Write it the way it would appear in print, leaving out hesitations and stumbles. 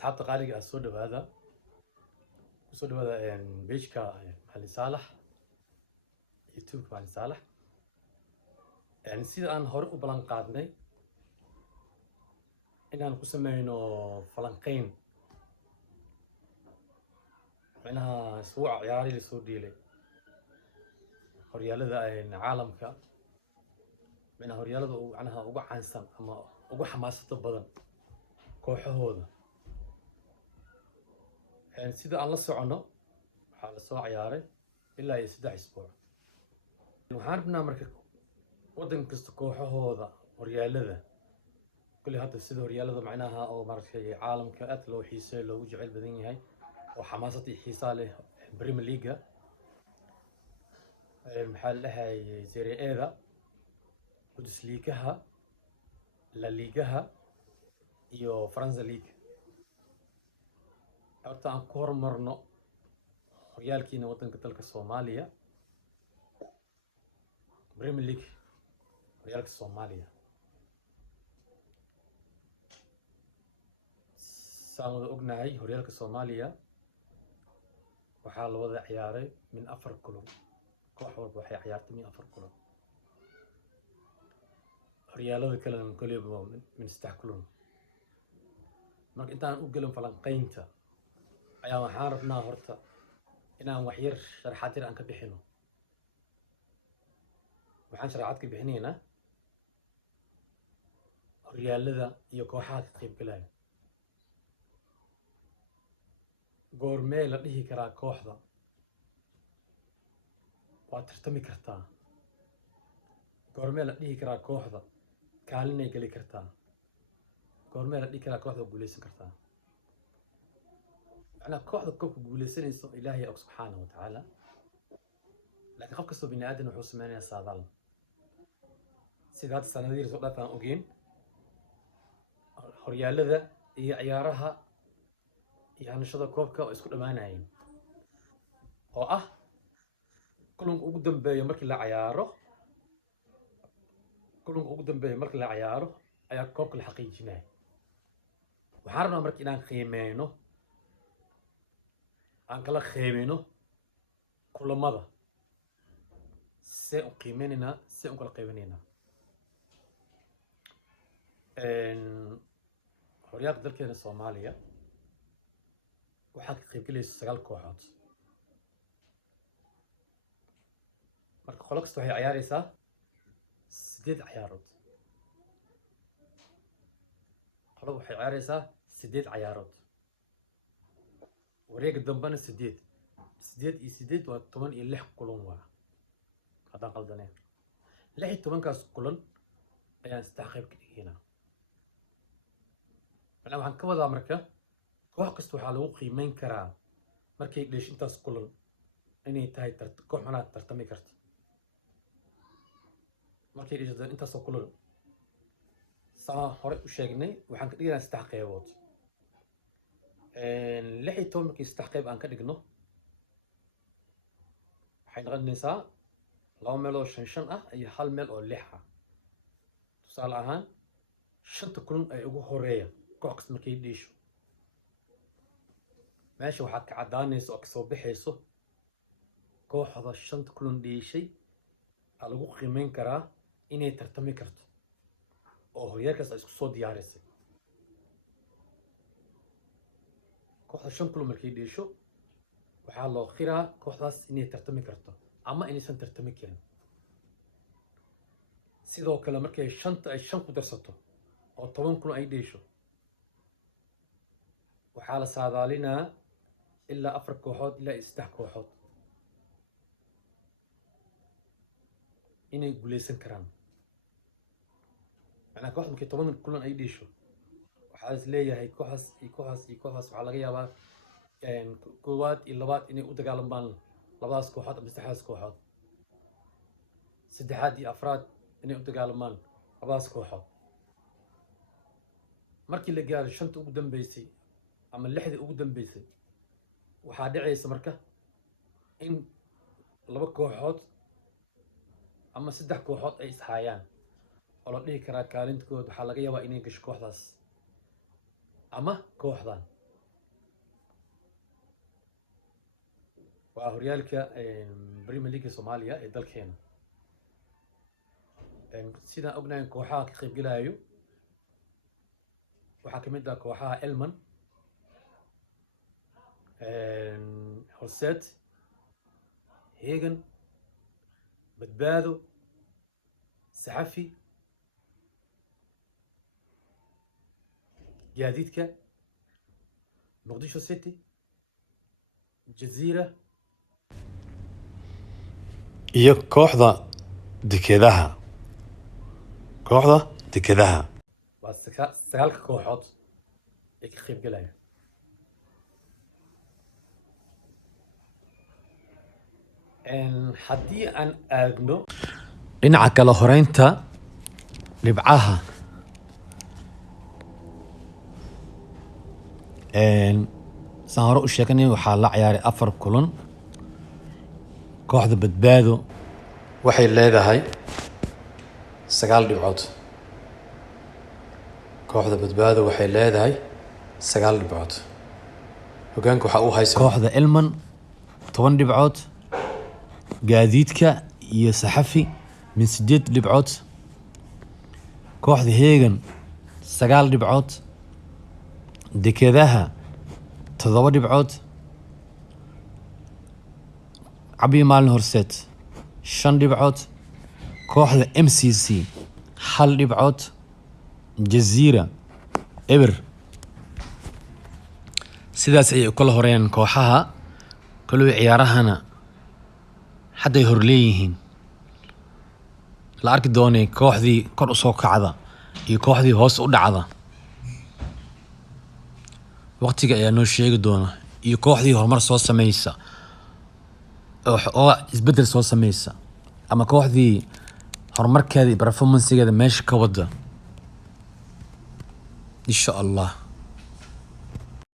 أصحاب قالي السود هذا السود هذا بيشكا علي صالح يوتيوب علي صالح يعني سيدا أن هور بلان قادني إن أنا كسمينو فلانقين معناها أسبوع عياري لسود ديلي هوريالدا إن عالمك معناها هوريالدا معناها ugu caansan ama ugu xamaasada badan kooxahooda sida aan la socono waxaa la soo ciyaaray ilaa iyo 3 isbuuc waxaan rabnaa marka waddan kasta kooxahooda horyaalada kulli hadda sida horyaalada macnaha oo markay caalamka aad loo xiiseeyo loogu jecel badan yahay oo xamaasad iyo xiisaa leh Premier League maxaa la dhahay Serie A-da Bundesliga-ha La Liga-ha iyo France League horta aan ku horumarno horyaalkiina waddanka dalka Soomaaliya Premier League horyaalka Soomaaliya saan wada ognahay horyaalka Soomaaliya waxaa la wada ciyaaray min 4 kulan koox walba waxay ciyaartay min 4 kulan horyaalada kalena kaliya min 3 kulan marka intaan u galan falanqaynta ayaa waxaan rabnaa horta inaan wax yar sharaxaad yar aan ka bixino waxaan sharaxaad ka bixinaynaa horyaalada iyo kooxaha ka qayb galaya goormee la dhihi karaa kooxda waa tartami kartaa goormee la dhihi karaa kooxda kaalinay gali kartaa goormee la dhihi karaa kooxda guuleysan kartaa أنا كوحدة كوب جولسين إلهي أو سبحانه وتعالى لكن خف كسب بني آدم وحوس مانع صادل سيدات السنادير سقطت عن أوجين هريال ذا هي عيارها يعني شذا كوبكا ويسكت ما نايم أو كلهم أقدم بيمرك لا عياره كلهم أقدم بيمرك لا عياره عيار كوبك الحقيقي ناي وحارنا مرك إنان خيمينه aan kala qiimeeno kulamada see u qiimeynayna see u kala qiimeynayna horyaalka dalkeena Soomaaliya waxaa ka qayb galaysa 9 kooxood marka qolo kasta waxay ciyaaraysaa 8 ciyaarood qolo waxay ciyaaraysaa 8 ciyaarood وريق الدنبان سديد وطمان يلح كلون ورا هذا قلدنين لحي طمان كاس كلون أيان استحقيب هنا أنا وحن كوضا أمريكا كوح كستو حالو قيمين كرا مركي ليش انتاس كلون إني تاي كوح منا ترتمي كرت مركي ليش انتاس كلون ساعة هوري وشاقني وحن كدينا استحقيبوت لحي تومك يستحقيب أن كدقنو حين غنسا لو ميلو شنشن أي حال ميل أو لحة تسأل أهان شنت كلون أي أقو هوريا كوكس مكي ديشو ماشي وحاك عدانيس أكسو بحيسو كو حضا شنت كلون ديشي ألغو قيمين كرا إني ترتمي كرتو أو هوريا كاس أسكو صو دياريسي kooxda 5 kulan markay dheesho waxaa loo qiraa kooxdaas inay tartami karto ama inaysan tartami karin sidoo kale markay 5 ku darsato oo 10 kulan ay dheesho waxaa la saadaalinaa ilaa 4 kooxood ilaa 3 kooxood inay guuleysan karaan macnaha kooxda markay 10 kulan ay dheesho waxaas leeyahay kooxaas waxaa laga yaabaa koowaad iyo labaad inay u dagaalamaan labadaas kooxood ama saddexdaas kooxood saddexaad iyo afraad inay u dagaalamaan labadaas kooxood markii la gaaro 5 ugu dambeysay ama 6 ugu dambeysay waxaa dhacaysa marka in 2 kooxood ama 3 kooxood ay ishaayaan oo la dhihi karaa kaalintooda waxaa laga yaabaa inay gasho kooxdaas ama kooxdan waa horyaalka Premier League Soomaaliya ee dalkeena. Sidaan ognahay kooxaha ka qaybgalayo waxaa ka mid ah kooxaha Elman, Horseed, Hegan, Badbaado, Saxafi, Gaadiidka, Muqdisho City, Jazeera iyo kooxda dekedaha. waa sagaalka kooxood ee ka qaybgalaya. haddii aan aadno dhinaca kala horeynta dhibcaha saan hore u sheegnay waxaa la ciyaaray 4 kulan. kooxda badbaado waxay leedahay 9 dhibcood. hogaanka waxaa u haysa kooxda Elman 10 dhibcood, Gaadiidka iyo Saxafi min 8 dhibcood, kooxda Hegan 9 dhibcood, dekedaha 7 dhibcood, Cabiya Maalin Horseed 5 dhibcood, kooxda MCC 1 dhibcood, Jazeera eber. sidaas ayay u kala horeeyaan kooxaha kale. ciyaarahana hadday hor leeyihiin la arki doonay kooxdii kor u soo kacda iyo kooxdii hoos u dhacda. waqtiga ayaa noo sheegi doona iyo kooxdii horumar soo sameysa oo isbedel soo sameysa ama kooxdii horumarkeeda iyo performancegeeda meesha ka wada insha Allah.